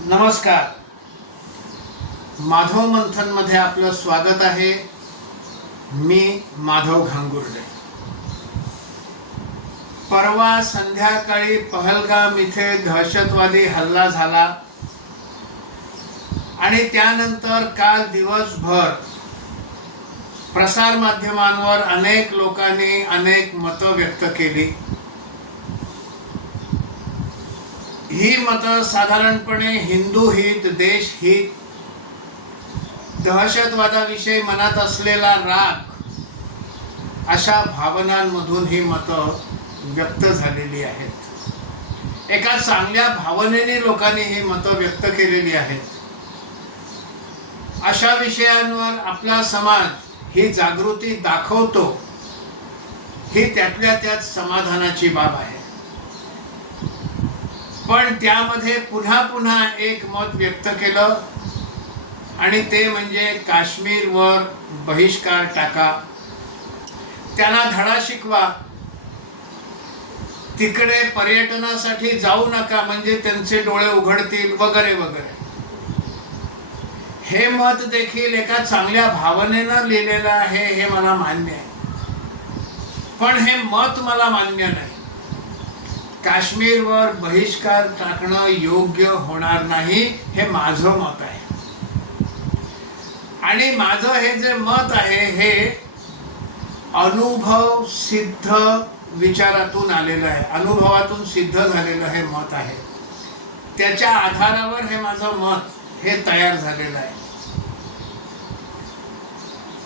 नमस्कार. माधव मंथन मध्ये आपलं स्वागत आहे. मी माधव घांगुर्डे. परवा संध्याकाळी पहलगाम इथे दहशतवादी हल्ला झाला आणि त्यानंतर काल दिवसभर प्रसार माध्यमांवर अनेक लोकांनी अनेक मतं व्यक्त केली. ही मतं साधारणपणे हिंदू हित, देश हित, दहशतवादाविषयी मनात असलेला राग अशा भावनांमधून ही मतं व्यक्त झालेली आहेत. एका चांगल्या भावनेने लोकांनी ही मतं व्यक्त केलेली आहेत. अशा विषयांवर आपला समाज ही जागृती दाखवतो, ही त्यातल्या त्यात समाधानाची बाब आहे. पण त्यामध्ये पुन्हा पुन्हा एक मत व्यक्त केलं आणि ते म्हणजे काश्मीरवर बहिष्कार टाका, त्यांना धडा शिकवा, तिकडे पर्यटनासाठी जाऊ नका म्हणजे त्यांचे डोळे उघडतील वगैरे वगैरे. हे मत देखील एका चांगल्या भावनेनं लिहिलेलं आहे, हे मला मान्य आहे. पण हे मत मला मान्य नाही. काश्मीरवर बहिष्कार टाकणं योग्य होणार नाही, हे माझं मत आहे. आणि माझं हे जे मत आहे हे अनुभव सिद्ध विचारातून आलेलं आहे, अनुभवातून सिद्ध झालेलं हे मत आहे. त्याच्या आधारावर हे माझं मत हे तयार झालेलं आहे.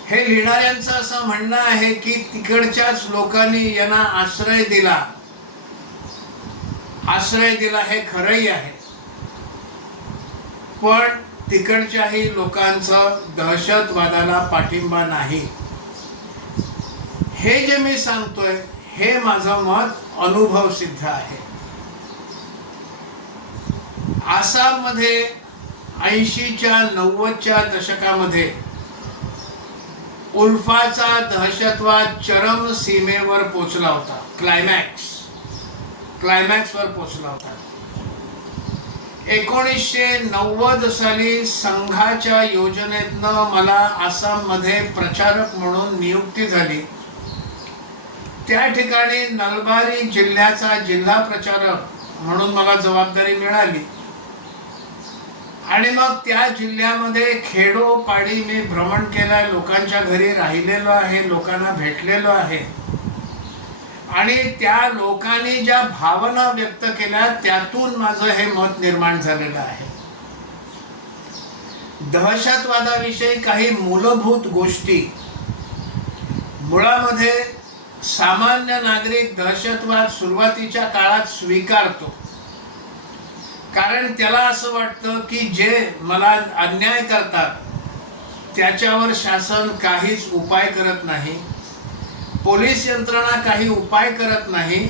हे लिहिणाऱ्यांचं असं म्हणणं आहे की तिकडच्याच लोकांनी यांना आश्रय दिला. हे खरंही आहे, पण तिकडच्याही लोकांचं दहशतवादाला पाठिंबा नाही. हे जे मी सांगतोय हे माझं मत अनुभव सिद्ध आहे. आसाममध्ये 80च्या 90च्या दशकामध्ये उल्फाचा दहशतवाद चरम सीमेवर पोचला होता. क्लायमॅक्सवर पोचला होता. 1990 साली संघाच्या योजनेतनं मला आसाममध्ये प्रचारक म्हणून नियुक्ती झाली. त्या ठिकाणी नलबारी जिल्ह्याचा जिल्हा प्रचारक म्हणून मला जबाबदारी मिळाली. आणि मग त्या जिल्ह्यामध्ये खेडोपाडी मी भ्रमण केलाय, लोकांच्या घरी राहिलेलो आहे, लोकांना भेटलेलो आहे. आणि त्या लोकांनी ज्या भावना व्यक्त केल्या त्यातून माझं हे मत निर्माण झालेलं आहे. दहशतवादाविषयी काही मूलभूत गोष्टी, मुळामध्ये सामान्य नागरिक दहशतवाद सुरुवातीच्या काळात स्वीकारतो, कारण त्याला असं वाटतं की जे मला अन्याय करतात त्याच्यावर शासन काहीच उपाय करत नाही, पोलीस यंत्रणा काही उपाय करत नाही.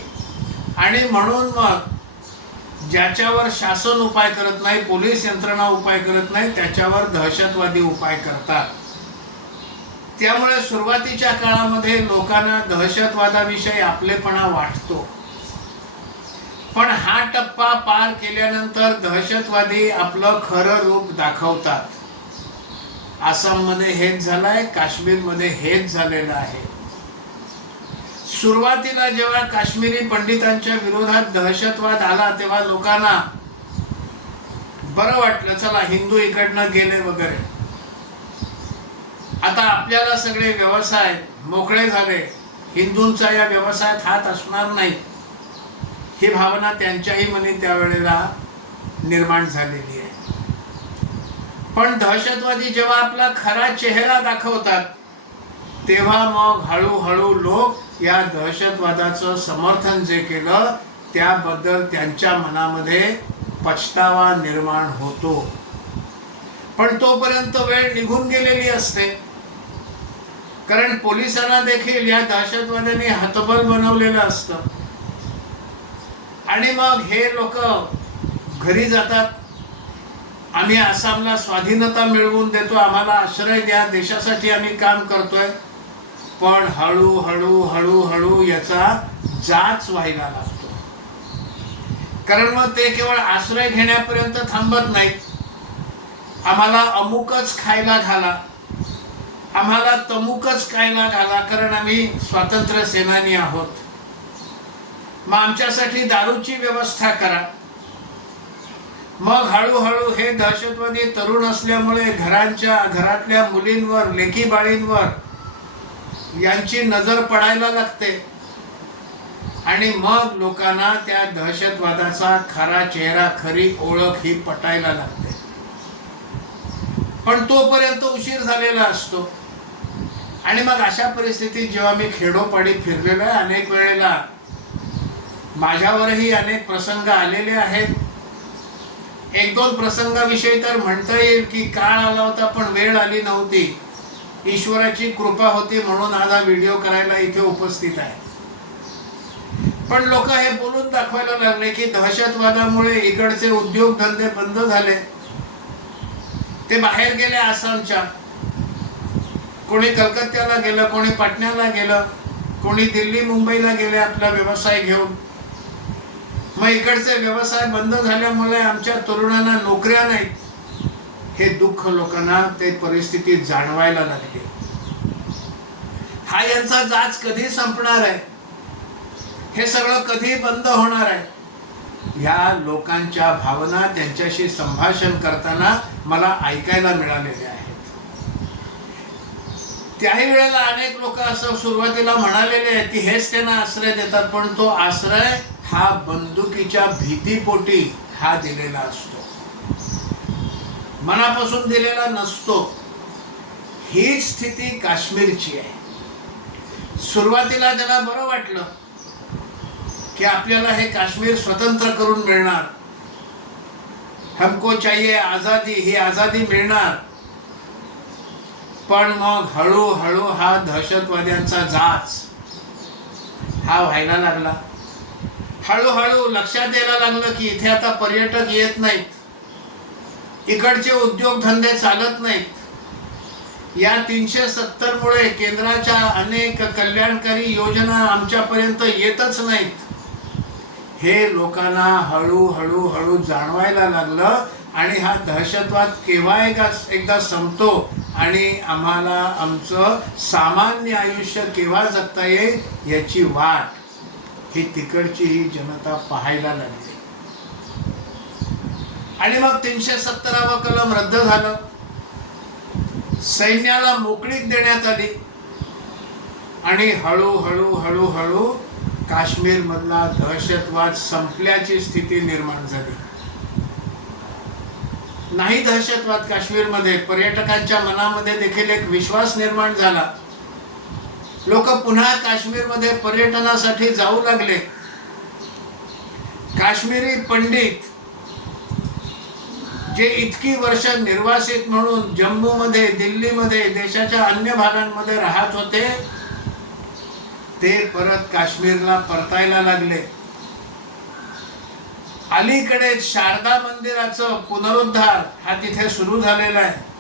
आणि म्हणून मग ज्याच्यावर शासन उपाय करत नाही, पोलीस यंत्रणा उपाय करत नाही, त्याच्यावर दहशतवादी उपाय करतात. त्यामुळे सुरुवातीच्या काळामध्ये लोकांना दहशतवादाविषयी आपलेपणा वाटतो. पण हा टप्पा पार केल्यानंतर दहशतवादी आपलं खरं रूप दाखवतात. आसाममध्ये हेच झालंय, काश्मीरमध्ये हेच झालेलं आहे. सुरुवातीला जेव्हा काश्मीरी पंडितांच्या विरोधात दहशतवाद आला तेव्हा लोकांना बरं वाटलं, चला हिंदू इकडनं गेले वगैरे, आता आपल्याला सगळे व्यवसाय मोकळे झाले, हिंदूंचा या व्यवसायात हात असणार नाही, ही भावना त्यांच्याही मनी त्यावेळेला निर्माण झालेली आहे. पण दहशतवादी जेव्हा आपला खरा चेहरा दाखवतात तेव्हा मग हळूहळू लोक या दहशतवादाचं समर्थन जे केलं त्याबद्दल त्यांच्या मनामध्ये पछतावा निर्माण होतो. पण तोपर्यंत वेळ निघून गेलेली असते, कारण पोलिसांना देखील या दहशतवाद्यांनी हतबल बनवलेलं असतं. आणि मग हे लोक घरी जातात, आम्ही आसामला स्वाधीनता मिळवून देतो, आम्हाला आश्रय द्या, देशासाठी आम्ही काम करतोय. पण हळूहळू याचा जाच व्हायला लागतो. कारण मग ते केवळ आश्रय घेण्यापर्यंत थांबत नाहीत. आम्हाला अमुकच खायला घाला, आम्हाला तमुकच खायला घाला, कारण आम्ही स्वातंत्र्य सेनानी आहोत. मग आमच्यासाठी दारूची व्यवस्था करा. मग हळूहळू हे दहशतवादी तरुण असल्यामुळे घरातल्या मुलींवर, लेकी बाळींवर यांची नजर पडायला लागते आणि मग लोकांना त्या दहशतवादाचा खरा चेहरा, खरी ओळख ही पटायला लागते. पण तोपर्यंत उशीर झालेला असतो. आणि मग अशा परिस्थितीत जेव्हा मी खेडोपाडी फिरलेलो आहे, अनेक वेळेला माझ्यावरही अनेक प्रसंग आलेले आहेत. एक दोन प्रसंगाविषयी तर म्हणता येईल की काळ आला होता पण वेळ आली नव्हती. ईश्वराची कृपा होती म्हणून आज हा व्हिडिओ करायला इथे उपस्थित आहे. पण लोक हे बोलून दाखवायला लागले की दहशतवादामुळे इकडचे उद्योगधंदे बंद झाले, ते बाहेर गेले आसामच्या, कोणी कलकत्त्याला गेलं, कोणी पाटण्याला गेलं, कोणी दिल्ली मुंबईला गेले आपला व्यवसाय घेऊन. मग इकडचे व्यवसाय बंद झाल्यामुळे आमच्या तरुणांना नोकऱ्या नाहीत. हे दुःख लोकांना ते परिस्थितीत जाणवायला लागले. हा यांचा जाच कधी संपणार आहे, हे सगळं कधी बंद होणार आहे, ह्या लोकांच्या भावना त्यांच्याशी संभाषण करताना मला ऐकायला मिळालेल्या आहेत. त्याही वेळेला अनेक लोक असं सुरुवातीला म्हणालेले आहेत की हेच त्यांना आश्रय देतात, पण तो आश्रय हा बंदुकीच्या भीतीपोटी हा दिलेला असतो, मनापासून दिलेला नसतो. ही स्थिती काश्मीरची आहे. सुरुवातीला त्यांना बरं वाटलं की आपल्याला हे काश्मीर स्वतंत्र करून मिळणार, हमको चाहिए आजादी, ही आजादी मिळणार. पण मग हळूहळू हा दहशतवाद्यांचा जाच हा व्हायला लागला. हळूहळू लक्षात यायला लागलं की इथे आता पर्यटक येत नाहीत, इकडचे उद्योगधंदे चालत नाहीत. या 370 मुळे केंद्राच्या अनेक कल्याणकारी योजना आमच्यापर्यंत येतच नाहीत. हे लोकांना हळूहळू हळू जाणवायला लागलं आणि हा दहशतवाद केव्हा एकदा संपतो आणि आम्हाला आमचं सामान्य आयुष्य केव्हा जगता येईल याची वाट ही तिकडची ही जनता पाहायला लागली. आणि मग 370वा कलम रद्द झालं, सैन्याला मोकळीक देण्यात आली आणि हळूहळू हळूहळू काश्मीर मधला दहशतवाद संपल्याची स्थिती निर्माण झाली. नाही दहशतवाद काश्मीरमध्ये, पर्यटकांच्या मनामध्ये देखील एक विश्वास निर्माण झाला. लोक पुन्हा काश्मीरमध्ये पर्यटनासाठी जाऊ लागले. काश्मीरी पंडित जे इतकी वर्ष निर्वासित म्हणून जम्मूमध्ये, दिल्लीमध्ये, देशाच्या अन्य भागांमध्ये राहत होते, ते परत काश्मीरला परतायला लागले. अलीकडे शारदा मंदिराचं पुनरुद्धार हा तिथे सुरू झालेला आहे.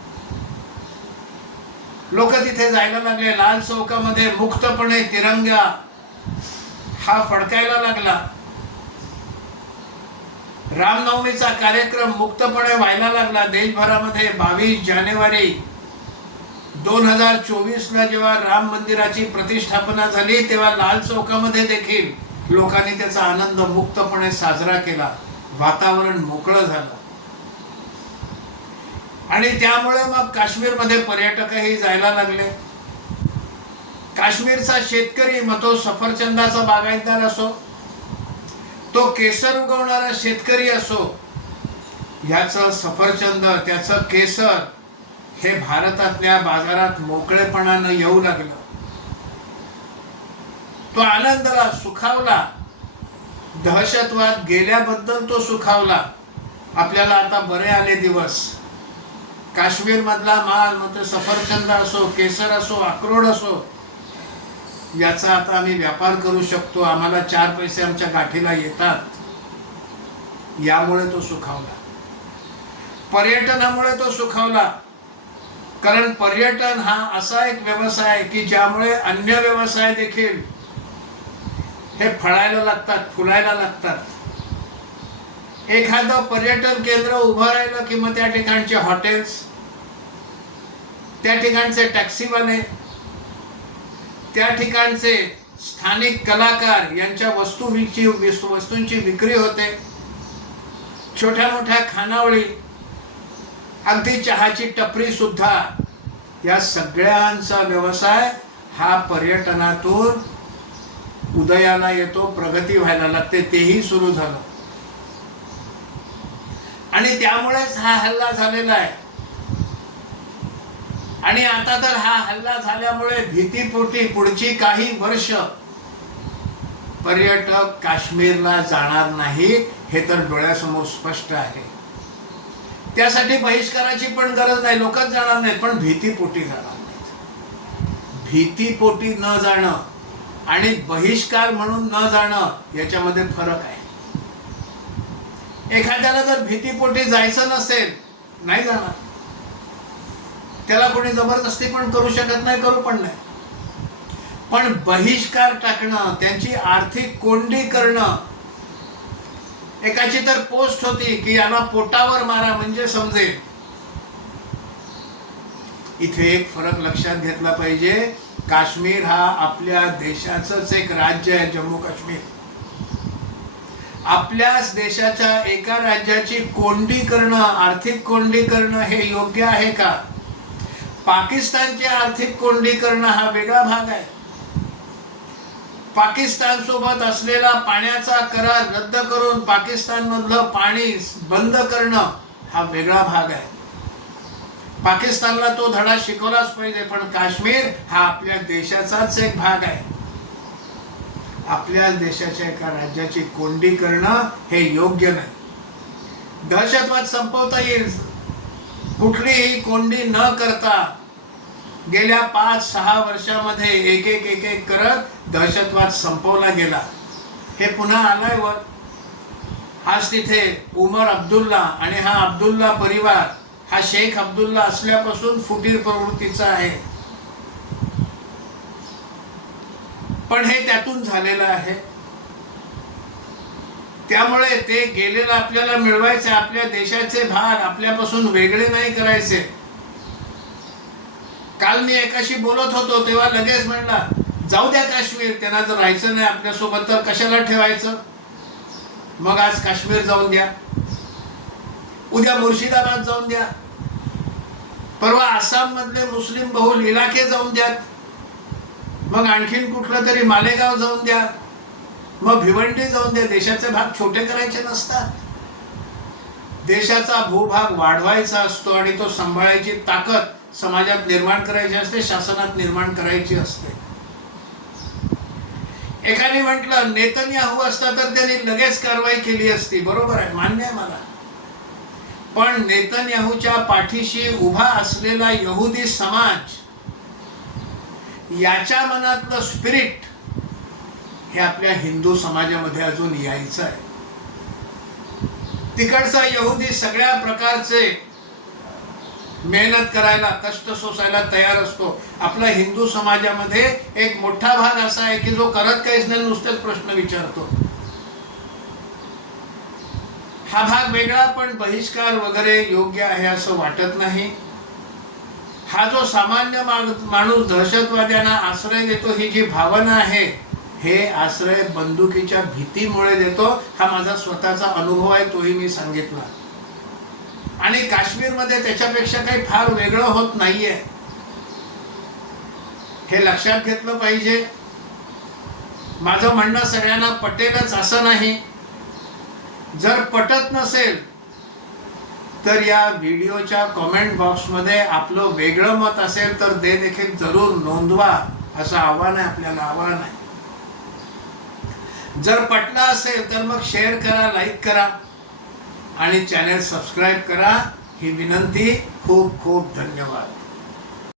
लोक तिथे जायला लागले. लाल चौकामध्ये मुक्तपणे तिरंगा हा फडकायला लागला. रामनवमीचा कार्यक्रम मुक्तपणे व्हायला लागला देशभरामध्ये. 22 जानेवारी 2024ला जेव्हा राम मंदिराची प्रतिष्ठापना झाली तेव्हा लाल चौकामध्ये देखील लोकांनी त्याचा आनंद मुक्तपणे साजरा केला. वातावरण मोकळं झालं आणि त्यामुळे मग काश्मीरमध्ये पर्यटकही जायला लागले. काश्मीरचा शेतकरी, मग तो सफरचंदाचा बागायतदार असो, तो केसर उगवणारा शेतकरी असो, ह्याचं सफरचंद, त्याचं केसर हे भारतातल्या बाजारात मोकळेपणानं येऊ लागलं. तो आनंदला, सुखावला. दहशतवाद गेल्याबद्दल तो सुखावला. आपल्याला आता बरे आले दिवस. काश्मीर मधला माल, मग तो सफरचंद असो, केसर असो, अक्रोड असो, याचा आता आम्ही व्यापार करू शकतो. आम्हाला 4 पैसे आमच्या गाठीला येतात. यामुळे तो सुखावला. पर्यटनामुळे तो सुखावला. कारण पर्यटन हा असा एक व्यवसाय आहे की ज्यामुळे अन्य व्यवसाय देखील हे फळायला लागतात, फुलायला लागतात. एखादं पर्यटन केंद्र उभं राहिलं की मग त्या ठिकाणचे हॉटेल्स, त्या ठिकाणचे टॅक्सीवाले, त्या ठिकाणचे स्थानिक कलाकार यांच्या वस्तूंची विक्री होते. छोट्या मोठ्या खानावळी, अगदी चहाची टपरी सुद्धा, या सगळ्यांचा व्यवसाय हा पर्यटनातून उदयाला येतो, प्रगती व्हायला लागते. तेही सुरू झालं आणि त्यामुळेच हा हल्ला झालेला आहे. आणि आता तर हा हल्ला झाल्यामुळे भीतीपोटी पुढची काही वर्ष पर्यटक काश्मीरला जाणार नाहीत, हे तर डोळ्यासमोर स्पष्ट आहे. त्यासाठी बहिष्काराची पण गरज नाही, लोकच जाणार नाहीत, पण भीतीपोटी जाणार नाहीत. भीतीपोटी न जाणं आणि बहिष्कार म्हणून न जाणं याच्यामध्ये फरक आहे. एखाद्याला जर भीतीपोटी जायचं नसेल, नाही जाणार. त्याला कोणी जबरदस्ती पण करू शकत नाही, करू पण नाही. पण बहिष्कार टाकणं, त्यांची आर्थिक कोंडी करणं. एकाची तर पोस्ट होती की याला पोटावर मारा म्हणजे समजेल. इथे एक फरक लक्षात घेतला पाहिजे. काश्मीर हा आपल्या देशाचंच एक राज्य आहे. जम्मू काश्मीर आपल्याच देशाच्या एका राज्याची कोंडी करणं, आर्थिक कोंडी करणं हे योग्य आहे का? पाकिस्तानची आर्थिक कोंडी करणं हा वेगळा भाग आहे. पाकिस्तान सोबत असलेला पाण्याचा करार रद्द करून पाकिस्तान मधलं पाणी बंद करणं हा वेगळा भाग आहे. पाकिस्तानला तो धडा शिकवलाच पाहिजे. पण काश्मीर हा आपल्या देशाचाच एक भाग आहे. आपल्या देशाच्या एका राज्याची कोंडी करणं हे योग्य नाही. दहशतवाद संपवता येईल. कुठलीही कोंडी न करता गेल्या 5-6 वर्षामध्ये एक एक करत दहशतवाद संपवला गेला. हे पुन्हा आलाय वर. आज तिथे उमर अब्दुल्ला आणि हा अब्दुल्ला परिवार हा शेख अब्दुल्ला असल्यापासून फुटीर प्रवृत्तीचा आहे. पण हे त्यातून झालेलं आहे. त्यामुळे ते गेलेलं आपल्याला मिळवायचे. आपल्या देशाचे भाग आपल्यापासून वेगळे नाही करायचे. काल मी एकाशी बोलत होतो तेव्हा लगेच म्हणला, जाऊ द्या काश्मीर, त्यांना जर राहायचं नाही आपल्यासोबत तर कशाला ठेवायचं. मग आज काश्मीर जाऊन द्या, उद्या मुर्शिदाबाद जाऊन द्या, परवा आसाम मधले मुस्लिम बहुल इलाके जाऊन द्या, मग आणखीन कुठलं तरी मालेगाव जाऊन द्या, मग भिवंडी जाऊन द्या. देशाचे भाग छोटे करायचे नसतात. देशाचा भूभाग वाढवायचा असतो आणि तो सांभाळायची ताकद समाजात निर्माण करायची असते, शासनात निर्माण करायची असते. एकाने म्हटलं नेतन्याहू असता तर त्यांनी लगेच कारवाई केली असती. बरोबर आहे, मान्य आहे मला. पण नेतन्याहूच्या पाठीशी उभा असलेला यहुदी समाज, याच्या मनातलं स्पिरिट हे आपल्या हिंदू समाजामध्ये अजून यायचं आहे. तिकडचा यहुदी सगळ्या प्रकारचे मेहनत करायला, कष्ट सोसायला तयार असतो. आपल्या हिंदू समाजामध्ये एक मोठा भाग असा आहे की जो करत काहीच नाही, नुसतेच प्रश्न विचारतो. हा भाग वेगळा, पण बहिष्कार वगैरे योग्य आहे असं वाटत नाही. हा जो सामान्य माणूस दहशतवाद्यांना आश्रय देतो, ही जी भावना आहे, हे आश्रय बंदुकीच्या भीतीमुळे देतो. हा माझा स्वतःचा अनुभव आहे, तोही मी सांगितला. आणि काश्मीरमध्ये त्याच्यापेक्षा काही फार वेगळं होत नाहीये, हे लक्षात घेतलं पाहिजे. माझं म्हणणं सगळ्यांना पटेलच असं नाही. जर पटत नसेल तर या व्हिडिओच्या कमेंट बॉक्समध्ये आपलं वेगळं मत असेल तर ते देखील जरूर नोंदवा, असं आव्हान आहे आपल्याला, आव्हान आहे. जर पटलं असेल तर मग शेअर करा, लाईक करा आणि चॅनल सबस्क्राईब करा. ही विनंती. खूप खूप धन्यवाद.